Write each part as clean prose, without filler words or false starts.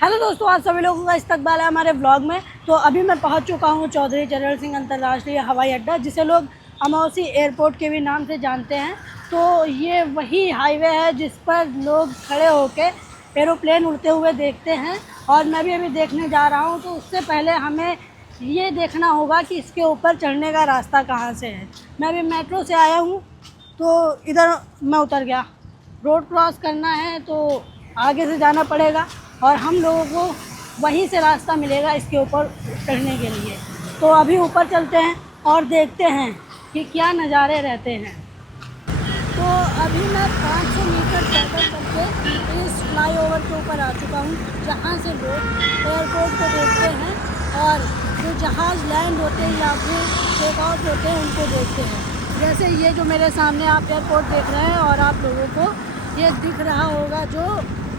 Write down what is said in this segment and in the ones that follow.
Hello दोस्तों, आज सभी लोगों का इस्तकबाल है हमारे ब्लॉग में। तो अभी मैं पहुंच चुका हूं चौधरी चरण सिंह अंतर्राष्ट्रीय हवाई अड्डा, जिसे लोग अमौसी एयरपोर्ट के भी नाम से जानते हैं। तो ये वही हाईवे है जिस पर लोग खड़े होकर एरोप्लेन उड़ते हुए देखते हैं, और मैं भी अभी देखने जा रहा हूं। तो उससे पहले हमें ये देखना होगा कि इसके ऊपर चढ़ने का रास्ता कहाँ से है। मैं अभी मेट्रो से आया हूँ, तो इधर मैं उतर गया। रोड क्रॉस करना है तो आगे से जाना पड़ेगा, और हम लोगों को वहीं से रास्ता मिलेगा इसके ऊपर चढ़ने के लिए। तो अभी ऊपर चलते हैं और देखते हैं कि क्या नज़ारे रहते हैं। तो अभी मैं 500 मीटर पैदल करके इस फ्लाईओवर के ऊपर आ चुका हूँ, जहाँ से लोग एयरपोर्ट को देखते हैं और जो जहाज़ लैंड होते हैं या फिर टेक ऑफ होते हैं उनको देखते हैं। जैसे ये जो मेरे सामने आप एयरपोर्ट देख रहे हैं, और आप लोगों को ये दिख रहा होगा जो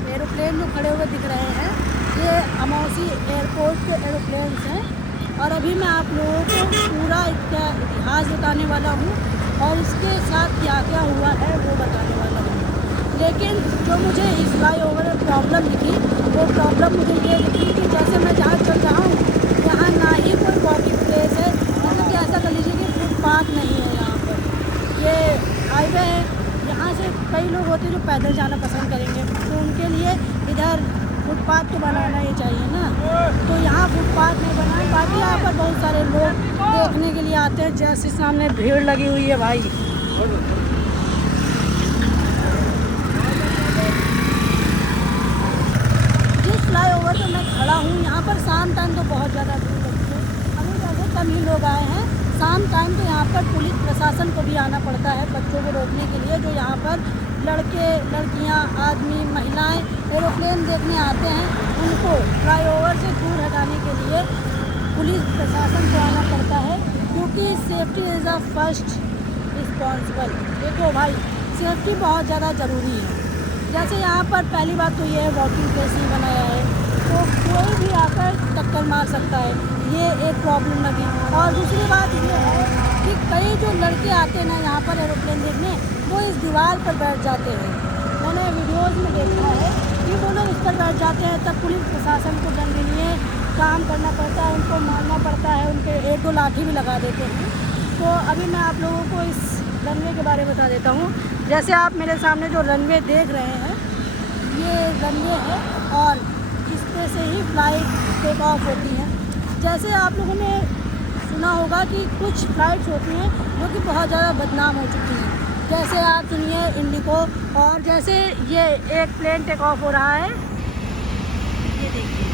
एरोप्लेन जो खड़े हुए दिख रहे हैं, ये अमौसी एयरपोर्ट के एरोप्लेन्स हैं। और अभी मैं आप लोगों को पूरा इसका इतिहास बताने वाला हूँ और इसके साथ क्या क्या हुआ है वो बताने वाला हूँ। लेकिन जो मुझे इस फ्लाईओवर में प्रॉब्लम दिखी, वो प्रॉब्लम मुझे ये दिखी कि जैसे मैं जहाँ चल रहा हूँ यहाँ ना ही कोई वॉकिंग प्लेस है, मतलब कि ऐसा कर लीजिए कि फुटपाथ नहीं है यहाँ पर। ये हाईवे है, यहाँ से कई लोग होते हैं जो पैदल जाना पसंद करेंगे, तो उनके लिए इधर फुटपाथ तो बनाना ही चाहिए ना। तो यहाँ फुटपाथ नहीं बना है। बाकी यहाँ पर बहुत सारे लोग देखने के लिए आते हैं। जैसे सामने भीड़ लगी हुई है भाई। जिस फ्लाईओवर पर मैं खड़ा हूँ यहाँ पर शाम टाइम तो बहुत ज़्यादा भीड़ लगती है। अभी वैसे कम ही लोग आए हैं। शाम टाइम तो यहाँ पर पुलिस प्रशासन को भी आना पड़ता है बच्चों को रोकने के लिए, जो यहाँ पर लड़के लड़कियाँ आदमी महिलाएं एरोप्लेन देखने आते हैं, उनको फ्लाईओवर से दूर हटाने के लिए पुलिस प्रशासन को आना पड़ता है, क्योंकि safety is a first responsible. देखो भाई, सेफ्टी बहुत ज़्यादा ज़रूरी है। जैसे यहाँ पर पहली बात तो ये है वॉकिंग प्लेस नहीं बनाया है, तो कोई भी आकर टक्कर मार सकता है, ये एक प्रॉब्लम लगी। और दूसरी बात ये है कि कई जो लड़के आते हैं ना यहाँ पर एरोप्लेन देखने, वो इस दीवार पर बैठ जाते हैं। मैंने वीडियोज़ में देखा है कि वो लोग इस पर बैठ जाते हैं, तब पुलिस प्रशासन को दंडनीय काम करना पड़ता है, उनको मारना पड़ता है, उनके एक दो लाठी भी लगा देते हैं। तो अभी मैं आप लोगों को इस रनवे के बारे में बता देता हूँ। जैसे आप मेरे सामने जो रनवे देख रहे हैं, ये रनवे है, और इस पे से ही फ्लाइट टेक ऑफ होती हैं। जैसे आप लोगों ने सुना होगा कि कुछ फ्लाइट्स होती हैं जो कि बहुत ज़्यादा बदनाम हो चुकी हैं। जैसे आप सुनिए इंडिगो, और जैसे ये एक प्लेन टेक ऑफ हो रहा है, ये देखिए।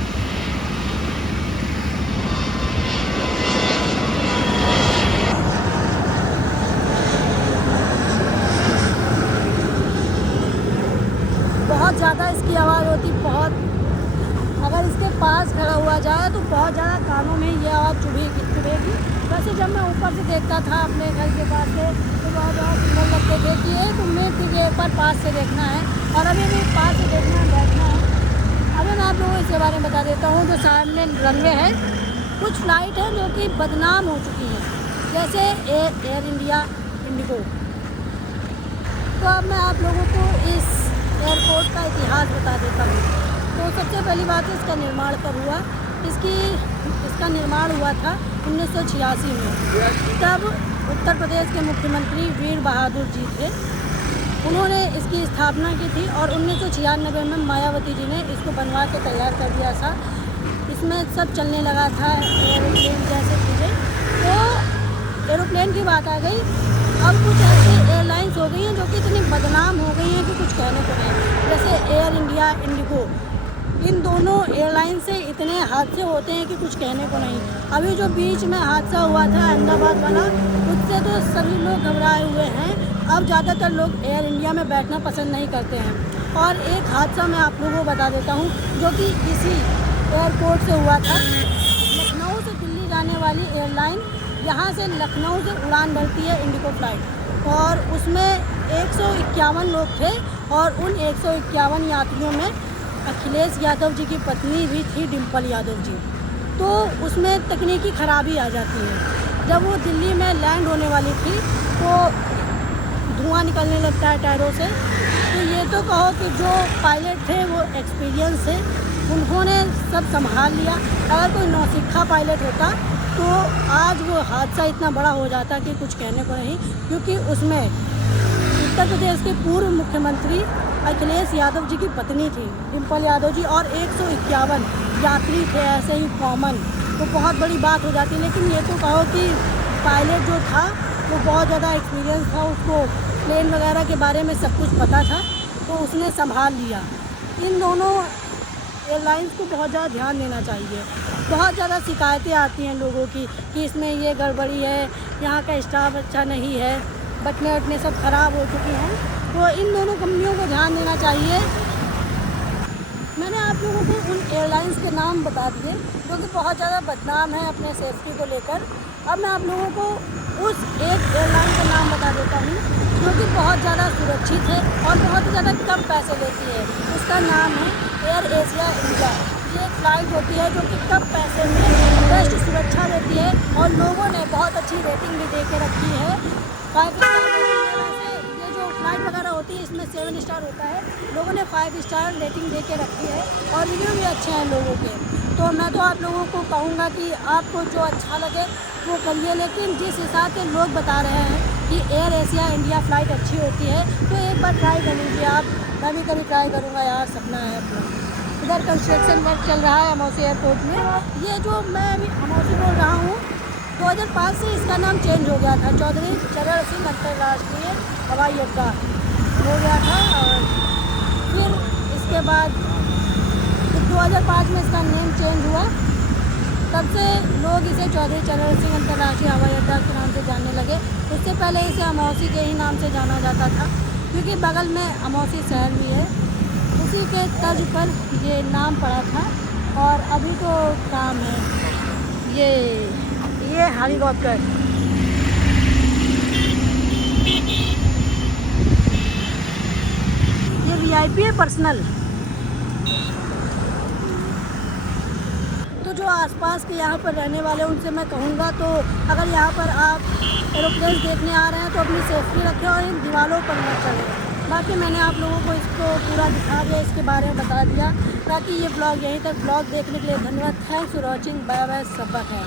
बहुत ज़्यादा इसकी आवाज़ होती, बहुत। अगर इसके पास खड़ा हुआ जाए तो बहुत ज़्यादा कानों में ये आवाज़ चुभेगी। वैसे जब मैं ऊपर से देखता था अपने घर के पास से, तो बहुत ज़्यादा सुंदर लगते थे कि एक उम्मीद थी कि एक बार पास से देखना है, और अभी भी पास से देखना है, बैठना है। अभी मैं आप लोगों को इसके बारे में बता देता हूँ। जो सामने रनवे है, कुछ फ़्लाइट हैं जो कि बदनाम हो चुकी हैं, जैसे एयर इंडिया, इंडिगो। तो अब मैं आप लोगों को इस एयरपोर्ट का इतिहास बता देता हूँ। तो सबसे पहली बात है, इसका निर्माण कब हुआ। इसका निर्माण हुआ था 1986 में। तब उत्तर प्रदेश के मुख्यमंत्री वीर बहादुर जी थे, उन्होंने इसकी स्थापना की थी, और 1996 में मायावती जी ने इसको बनवा के तैयार कर दिया था। इसमें सब चलने लगा था, एरोप्लेन जैसे चीज़ें। तो एरोप्लेन की बात आ गई। अब कुछ ऐसी एयरलाइंस हो गई हैं जो कि इतनी बदनाम हो गई हैं कि कुछ कहने को नहीं। जैसे एयर इंडिया, इंडिगो, इन दोनों एयरलाइन से इतने हादसे होते हैं कि कुछ कहने को नहीं। अभी जो बीच में हादसा हुआ था अहमदाबाद वाला, उससे तो सभी लोग घबराए हुए हैं। अब ज़्यादातर लोग एयर इंडिया में बैठना पसंद नहीं करते हैं। और एक हादसा मैं आप लोगों को बता देता हूँ, जो कि इसी एयरपोर्ट से हुआ था। लखनऊ से दिल्ली जाने वाली एयरलाइन यहाँ से लखनऊ से उड़ान भरती है, इंडिगो फ्लाइट, और उसमें 151 लोग थे, और उन 151 यात्रियों में अखिलेश यादव जी की पत्नी भी थी, डिम्पल यादव जी। तो उसमें तकनीकी खराबी आ जाती है। जब वो दिल्ली में लैंड होने वाली थी तो धुआं निकलने लगता है टायरों से। तो ये तो कहो कि जो पायलट थे वो एक्सपीरियंस थे, उन्होंने सब संभाल लिया। अगर कोई नौसिखा पायलट होता तो आज वो हादसा इतना बड़ा हो जाता कि कुछ कहने को नहीं, क्योंकि उसमें उत्तर प्रदेश के पूर्व मुख्यमंत्री अखिलेश यादव जी की पत्नी थी डिम्पल यादव जी, और 151 यात्री थे ऐसे ही कॉमन। तो बहुत बड़ी बात हो जाती। लेकिन ये तो कहो कि पायलट जो था वो बहुत ज़्यादा एक्सपीरियंस था, उसको प्लेन वगैरह के बारे में सब कुछ पता था, तो उसने संभाल लिया। इन दोनों एयरलाइंस को बहुत ज़्यादा ध्यान देना चाहिए। बहुत ज़्यादा शिकायतें आती हैं लोगों की कि इसमें ये गड़बड़ी है, यहाँ का स्टाफ अच्छा नहीं है, बटने वटने सब ख़राब हो चुकी हैं। तो इन दोनों कंपनियों को ध्यान देना चाहिए। मैंने आप लोगों को उन एयरलाइंस के नाम बता दिए जो कि बहुत ज़्यादा बदनाम है अपने सेफ्टी को लेकर। अब मैं आप लोगों को उस एक एयरलाइन का नाम बता देता हूँ जो कि बहुत ज़्यादा सुरक्षित है और बहुत ही ज़्यादा कम पैसे लेती है। उसका नाम है एयर एशिया इंडिया। ये एक फ़्लाइट होती है जो कि कम पैसे में बेस्ट सुरक्षा देती है और लोगों ने बहुत अच्छी रेटिंग भी दे के रखी है। 5 स्टार रेटिंग है। वैसे ये जो फ़्लाइट वगैरह होती है इसमें 7 स्टार होता है, लोगों ने 5 स्टार रेटिंग दे के रखी है और रिव्यू भी अच्छे हैं लोगों के। तो मैं तो आप लोगों को कहूँगा कि आपको जो अच्छा लगे वो करिए, लेकिन जिस हिसाब से लोग बता रहे हैं कि एयर एशिया इंडिया फ़्लाइट अच्छी होती है तो एक बार ट्राई कर लीजिए आप। मैं भी कभी ट्राई करूँगा यार, सपना है अपना। इधर कंस्ट्रक्शन वर्क चल रहा है अमौसी एयरपोर्ट में। ये जो मैं अभी अमौसी बोल रहा हूँ, 2005 से इसका नाम चेंज हो गया था, चौधरी चरण सिंह अंतर्राष्ट्रीय हवाई अड्डा हो गया था। और फिर इसके बाद 2005 में इसका नेम चेंज हुआ, तब से लोग इसे चौधरी चरण सिंह अंतर्राष्ट्रीय हवाई अड्डा के नाम से जानने लगे। उससे पहले इसे अमौसी के ही नाम से जाना जाता था, क्योंकि बगल में अमौसी शहर भी है, उसी के तर्ज पर ये नाम पड़ा था। और अभी तो काम है ये हेलीकॉप्टर, ये वीआईपी है पर्सनल। तो जो आसपास के यहाँ पर रहने वाले उनसे मैं कहूँगा, तो अगर यहाँ पर आप एरोप्लेन देखने आ रहे हैं तो अपनी सेफ्टी रखें और इन दीवारों पर मत चढ़ें। बाकी मैंने आप लोगों को इसको पूरा दिखा दिया, इसके बारे में बता दिया। ताकि ये ब्लॉग यहीं तक। ब्लॉग देखने के लिए धन्यवाद। Thanks for watching. Bye bye, सब है।